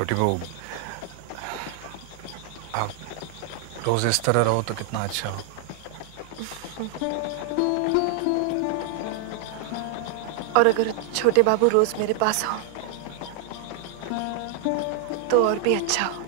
छोटी बहू, आप रोज इस तरह रहो तो कितना अच्छा हो। और अगर छोटे बाबू रोज मेरे पास हो तो और भी अच्छा हो।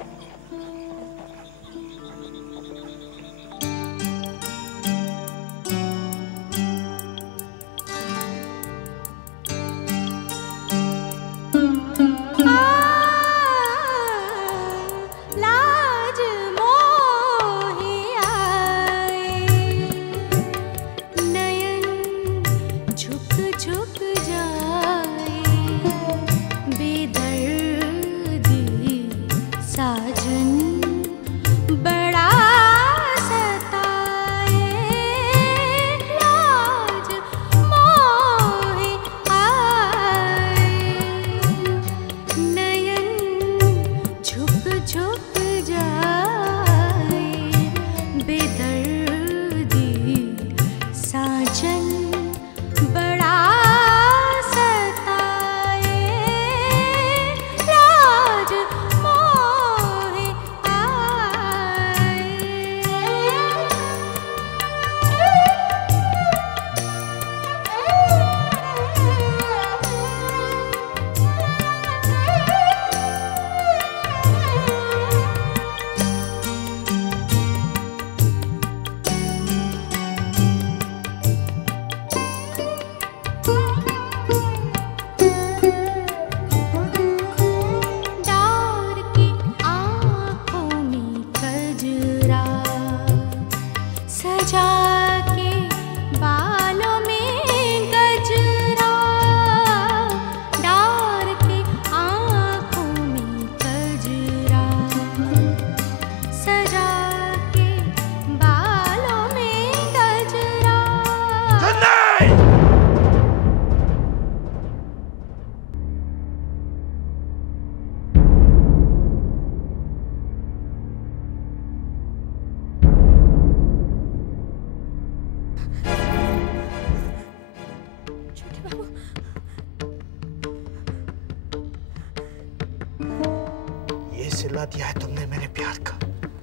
सिला दिया है तुमने मेरे प्यार का।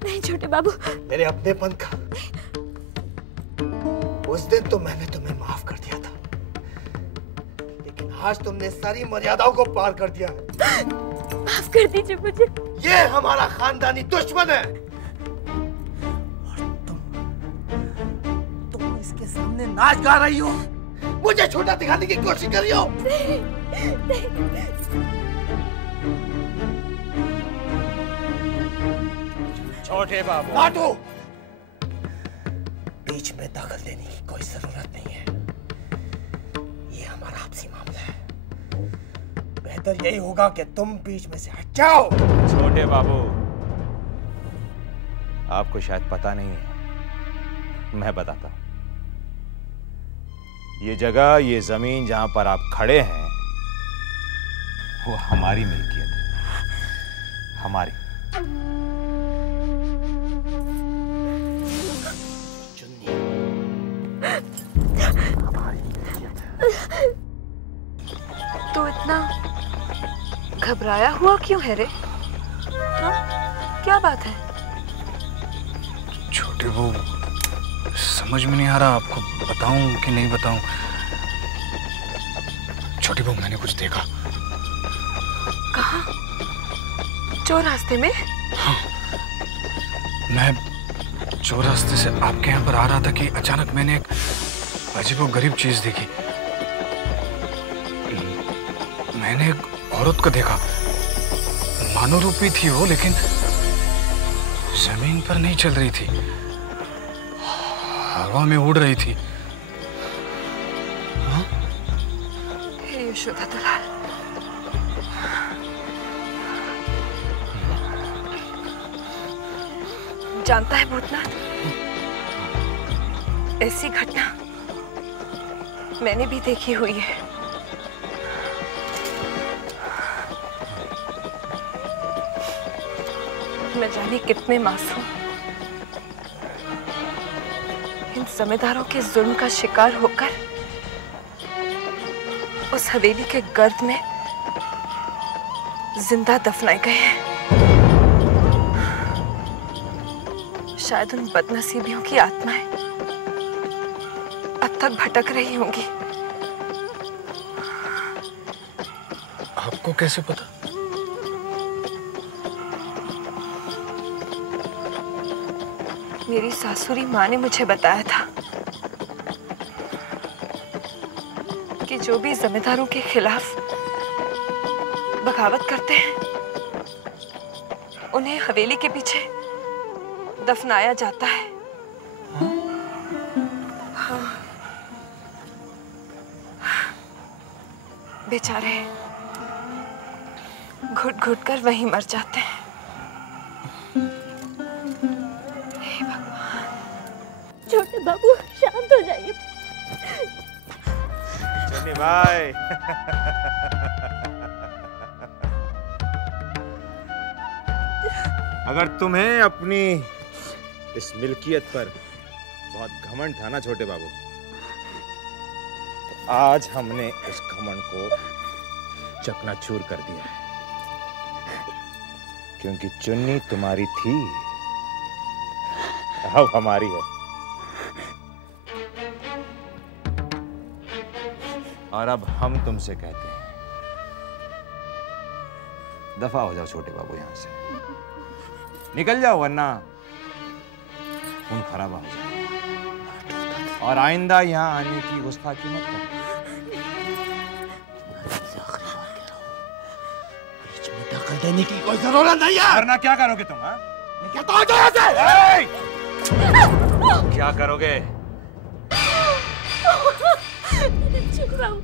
नहीं छोटे बाबू, मेरे अपनेपन का। उस दिन तो मैंने तुम्हें माफ कर दिया था, लेकिन आज तुमने सारी मर्यादाओं को पार कर दिया है। माफ कर दीजिए मुझे। ये हमारा खानदानी दुश्मन है और तुम इसके सामने नाच गा रही हो, मुझे छोटा दिखाने की कोशिश कर रही हो। छोटे बाबू, नाटू, बीच में दखल देने की कोई जरूरत नहीं है। ये हमारा आपसी मामला है। बेहतर यही होगा कि तुम बीच में से हट जाओ। छोटे बाबू, आपको शायद पता नहीं है, मैं बताता हूं। ये जगह, ये जमीन जहां पर आप खड़े हैं, वो हमारी मिल्कियत है, हमारी। तो इतना घबराया हुआ क्यों है रे? हाँ? क्या बात है? छोटे वो समझ में नहीं आ रहा, आपको बताऊं कि नहीं बताऊं। छोटी बहू, मैंने कुछ देखा। कहाँ? चौरास्ते में? हाँ, मैं चौरास्ते से आपके यहाँ पर आ रहा था कि अचानक मैंने एक अजीबोगरीब चीज देखी। मैंने एक औरत को देखा, मानव रूपी थी वो, लेकिन जमीन पर नहीं चल रही थी, हवा में उड़ रही थी। हाँ? हे यशोदा दुलाल, जानता है भूतनाथ, ऐसी घटना मैंने भी देखी हुई है। न जाने कितने मासूम इन जमींदारों के जुल्म का शिकार होकर उस हवेली के गर्द में जिंदा दफनाए गए हैं। शायद उन बदनसीबियों की आत्माएं अब तक भटक रही होंगी। आपको कैसे पता? मेरी सासुरी माँ ने मुझे बताया था कि जो भी जमींदारों के खिलाफ बगावत करते हैं उन्हें हवेली के पीछे दफनाया जाता है। हाँ। बेचारे घुट घुट कर वहीं मर जाते हैं। हे भगवान। छोटे बाबू शांत हो जाइए। चन्नी भाई अगर तुम्हें अपनी इस मिल्कियत पर बहुत घमंड था ना छोटे बाबू, तो आज हमने उस घमंड को चकनाचूर कर दिया है। क्योंकि चुन्नी तुम्हारी थी, अब हमारी है। और अब हम तुमसे कहते हैं, दफा हो जाओ छोटे बाबू, यहां से निकल जाओ, वरना खून खराबा हो जाए। और आइंदा यहाँ आने की गुस्ताखी मत करो। बीच में दखल देने की कोई जरूरत नहीं है। वरना क्या करोगे तुम? हाँ, कहता हूं यहाँ से। क्या करोगे? छोटे बाबू,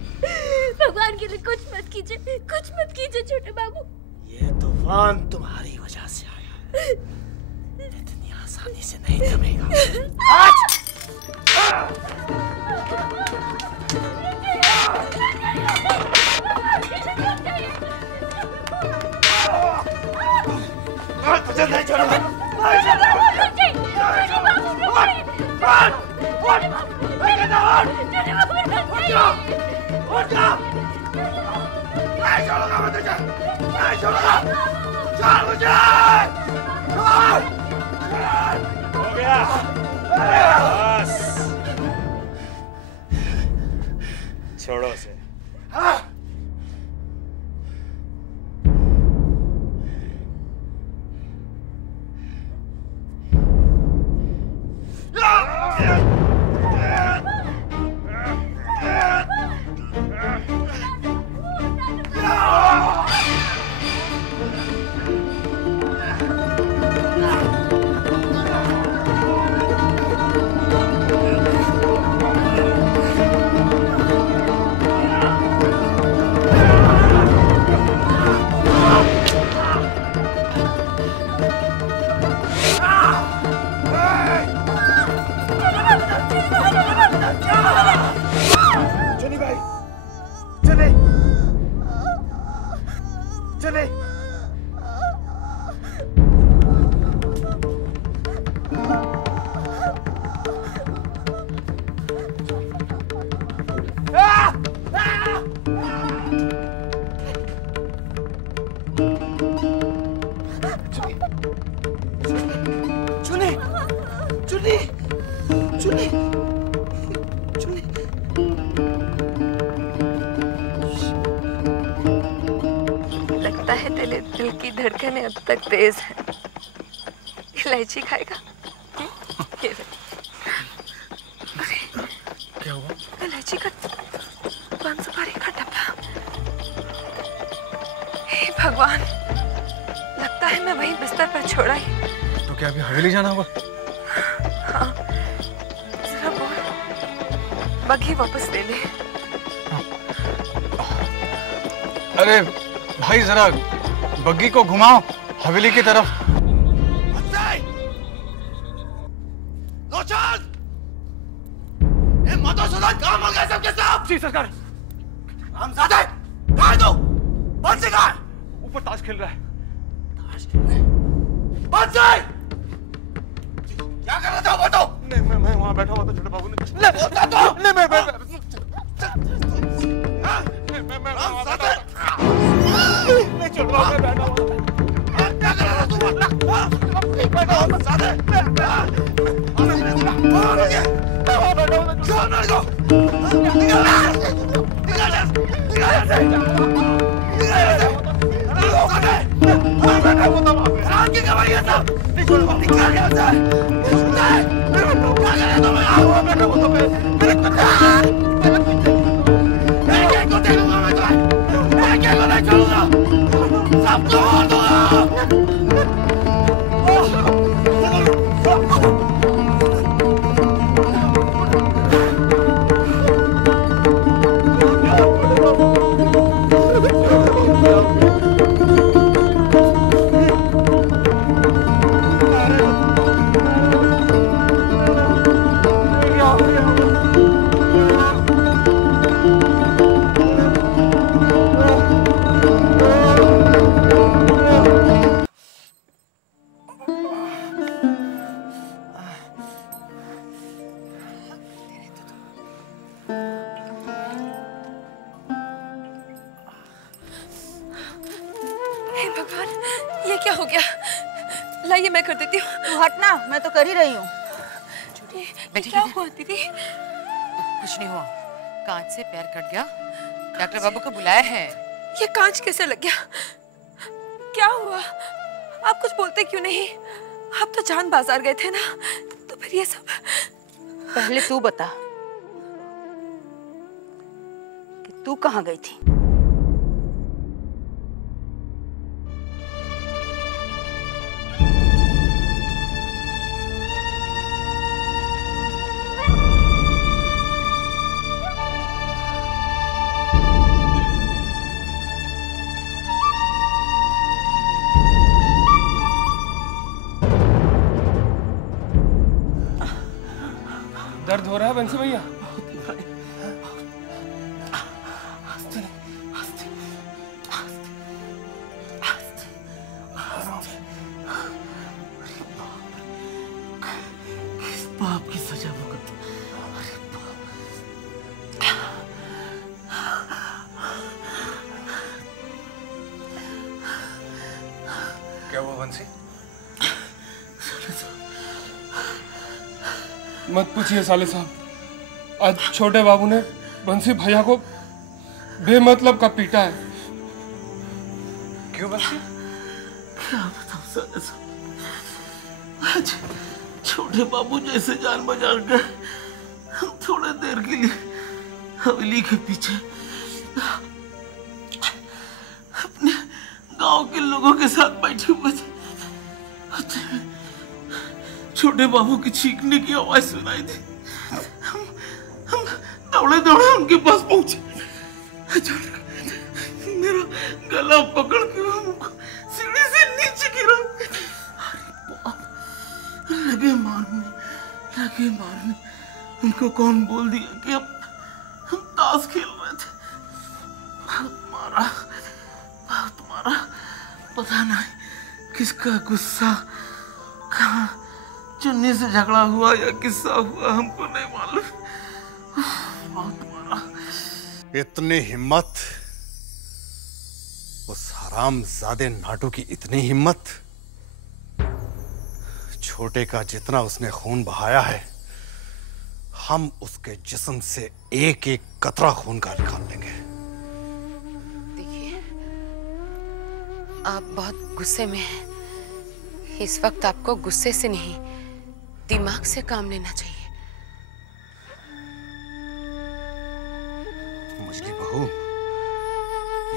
भगवान के लिए कुछ मत कीजिए, कुछ मत कीजिए छोटे बाबू। ये तूफान तुम्हारी वजह से आया है, इतनी आसानी से नहीं थमेगा। तुझे नहीं छोड़ूंगा। नहीं छोड़ूंगा मैं तुझे, नहीं छोड़ूंगा। छोड़ मुझे, हो गया बस, छोड़ो उसे। लगता है तेरे दिल की धड़कनें अब तक तेज है। इलायची खाएगा? ये ले। अरे क्या हुआ? इलायची का पान सुपारी का डब्बा। हे भगवान, लगता है मैं वहीं बिस्तर पर छोड़ा ही। तो क्या अभी हवेली जाना होगा? हाँ, जरा बोल, बग्घी वापस ले ले। अरे भाई, जरा बग्गी को घुमाओ हवेली की तरफ। काम हो गया सबके सब। जी सरकार। हमजादे, कहाँ है तू? बंसी कहाँ है? ऊपर ताश खेल रहा है। ताश खेल रहा है? बंसी! क्या कर रहा था वो तो? नहीं, मैं वहाँ बैठा हुआ था, छोटे बाबू ने। ले बोलता तो? नहीं, मैं हमजादे! नहीं छोड़ रहा मैं बैठा हूँ। क्या कर रहा तू? नहीं बैठा हूँ मैं साले। हे भगवान, ये क्या हो गया? लाइए मैं कर देती हूँ। तू हटना, मैं तो कर ही रही हूँ। क्या हुआ दीदी? कुछ नहीं हुआ, कांच से पैर कट गया। डॉक्टर बाबू को बुलाया है। ये कांच कैसे लग गया? क्या हुआ? आप कुछ बोलते क्यों नहीं? आप तो जान बाजार गए थे ना, तो फिर ये सब। पहले तू बता कि तू कहाँ गई थी? दर्द हो रहा है बंसी भैया? बाप की सजा भुगत। क्या हुआ बंसी? मत पूछिए साले साहब, आज छोटे बाबू ने बंसी भैया को बेमतलब का पीटा है। क्यों बंसी? क्या बताऊं साले साहब, आज छोटे बाबू जैसे जान बचा कर हम थोड़े देर के लिए हवेली के पीछे अपने गांव के लोगों के साथ बैठे हुए थे। छोटे बाबू की चीखने की आवाज सुनाई थी। हम दौड़े दौड़े उनके पास पहुंचे। मेरा गला पकड़ के हमको सीढ़ी से नीचे गिरा। लगे मारने। उनको कौन बोल दिया कि अब हम ताश खेल रहे थे। बहुत मारा। पता नहीं किसका गुस्सा, कहाँ चुन्नी से झगड़ा हुआ या किस्सा हुआ, हमको नहीं मालूम। बहुत मारा। इतनी हिम्मत, उस हरामजादे नाटू की इतनी हिम्मत। छोटे का जितना उसने खून बहाया है, हम उसके जिस्म से एक एक कतरा खून का निकाल लेंगे। देखिए, आप बहुत गुस्से में हैं। इस वक्त आपको गुस्से से नहीं, दिमाग से काम लेना चाहिए। मुझली बहू,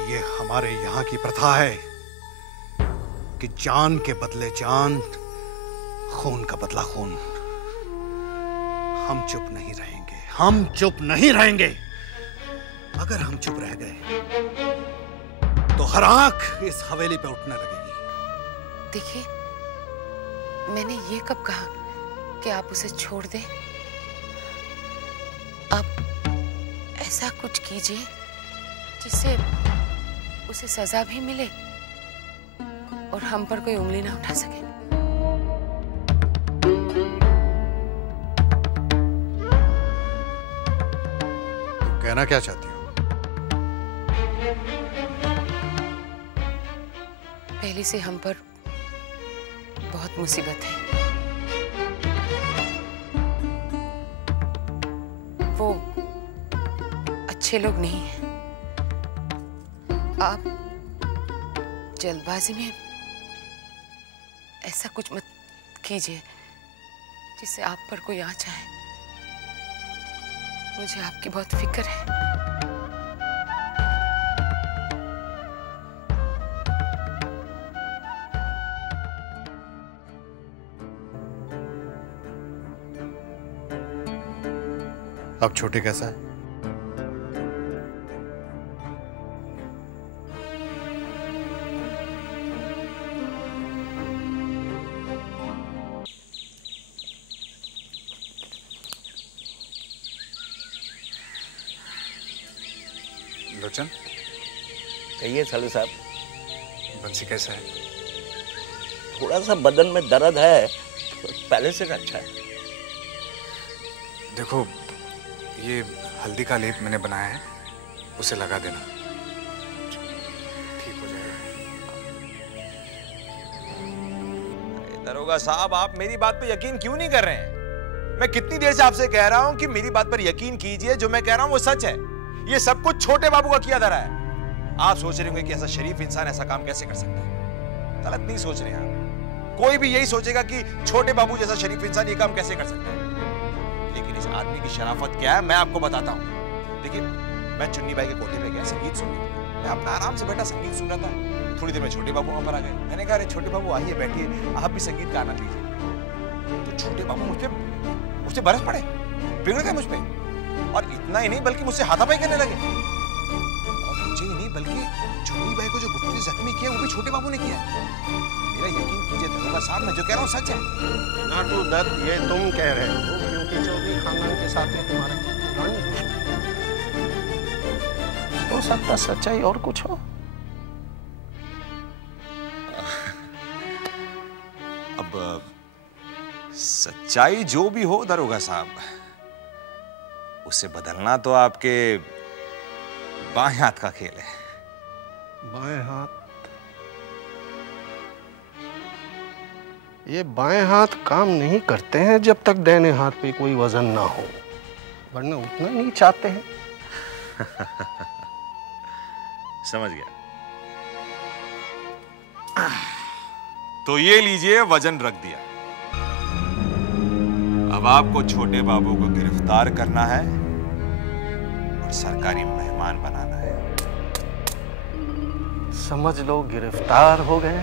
ये हमारे यहाँ की प्रथा है कि जान के बदले जान, खून का बदला खून। हम चुप नहीं रहेंगे। अगर हम चुप रह गए तो हर आंख इस हवेली पे उठने लगेगी। देखिए, मैंने ये कब कहा कि आप उसे छोड़ दें? आप ऐसा कुछ कीजिए जिससे उसे सजा भी मिले और हम पर कोई उंगली ना उठा सके। तुम कहना क्या चाहती हो? पहले से हम पर बहुत मुसीबत है। वो अच्छे लोग नहीं हैं। आप जल्दबाजी में ऐसा कुछ मत कीजिए जिससे आप पर कोई आँच आए। मुझे आपकी बहुत फिक्र है। अब छोटे कैसा है? लोचन, कहिए सालू साहब। बंसी कैसा है? थोड़ा सा बदन में दर्द है, पहले से अच्छा है। देखो, ये हल्दी का लेप मैंने बनाया है, उसे लगा देना, ठीक हो जाएगा। दरोगा साहब, आप मेरी बात पे यकीन क्यों नहीं कर रहे हैं? मैं कितनी देर से आपसे कह रहा हूं कि मेरी बात पर यकीन कीजिए, जो मैं कह रहा हूं वो सच है। ये सब कुछ छोटे बाबू का किया धरा है। आप सोच रहे होंगे कि ऐसा शरीफ इंसान ऐसा काम कैसे कर सकता है। गलत नहीं सोच रहे आप। कोई भी यही सोचेगा कि छोटे बाबू जैसा शरीफ इंसान ये काम कैसे कर सकता है। लेकिन इस आदमी की शराफत क्या है मैं आपको बताता हूँ। देखिए, मैं चुन्नी बाई के कोठे पे गया संगीत सुनने। मैं अपना आराम से बैठा संगीत सुन रहा था। थोड़ी देर में छोटे बाबू वहां पर आ गए। मैंने कहा, अरे छोटे बाबू आइए, बैठिए, आप भी संगीत का आनंद लीजिए। तो छोटे बाबू मुझसे बरस पड़े, बिगड़ गए मुझ पे। और इतना ही नहीं बल्कि मुझसे हाथापाई करने लगे। और मुझे ही नहीं बल्कि चुन्नी बाई को जो गुप्त जख्मी किया वो भी छोटे बाबू ने किया। मेरा यकीन कीजिए दरोगा साहब, मैं जो कह रहा हूँ सच है। नाटू दत्त, ये तुम कह रहे हो क्योंकि चौधरी खानदान के साथ में तुम्हारा हो सकता सच्चाई और कुछ हो। अब सच्चाई जो भी हो दरोगा साहब, उसे बदलना तो आपके बाएं हाथ का खेल है। बाएं हाथ? ये बाएं हाथ काम नहीं करते हैं जब तक दाहिने हाथ पे कोई वजन ना हो, वरना उतना नहीं चाहते हैं। समझ गया। तो ये लीजिए, वजन रख दिया। अब आपको छोटे बाबू को गिरफ्तार करना है और सरकारी मेहमान बनाना है। समझ लो गिरफ्तार हो गए।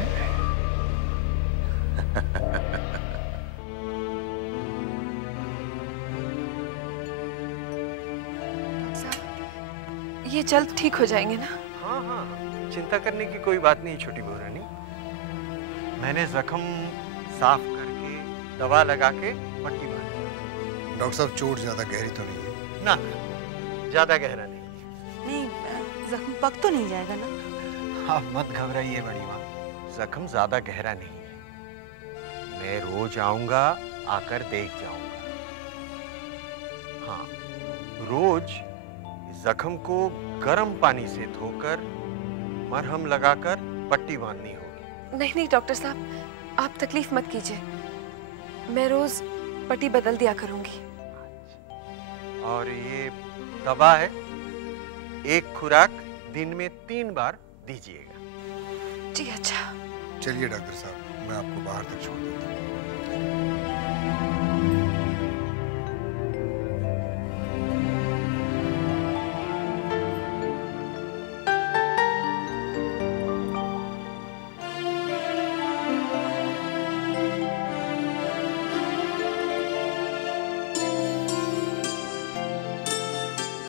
ये जल्द ठीक हो जाएंगे ना? हाँ हाँ, चिंता करने की कोई बात नहीं छोटी बहू रानी। मैंने जख्म साफ करके दवा लगा के पट्टी बांधी। डॉक्टर साहब, चोट ज्यादा गहरी तो नहीं है? ना, ज्यादा गहरा नहीं। नहीं, जख्म पक तो नहीं जाएगा ना? आप मत घबराइए बड़ी माँ, जख्म ज्यादा गहरा नहीं है। मैं रोज आऊंगा, आकर देख जाऊंगा। हाँ, रोज जख्म को गर्म पानी से धोकर मरहम लगाकर पट्टी बांधनी होगी। नहीं नहीं डॉक्टर साहब, आप तकलीफ मत कीजिए, मैं रोज पट्टी बदल दिया करूंगी। और ये दवा है, एक खुराक दिन में 3 बार दीजिएगा। जी अच्छा। चलिए डॉक्टर साहब, मैं आपको बाहर तक छोड़ देता हूँ।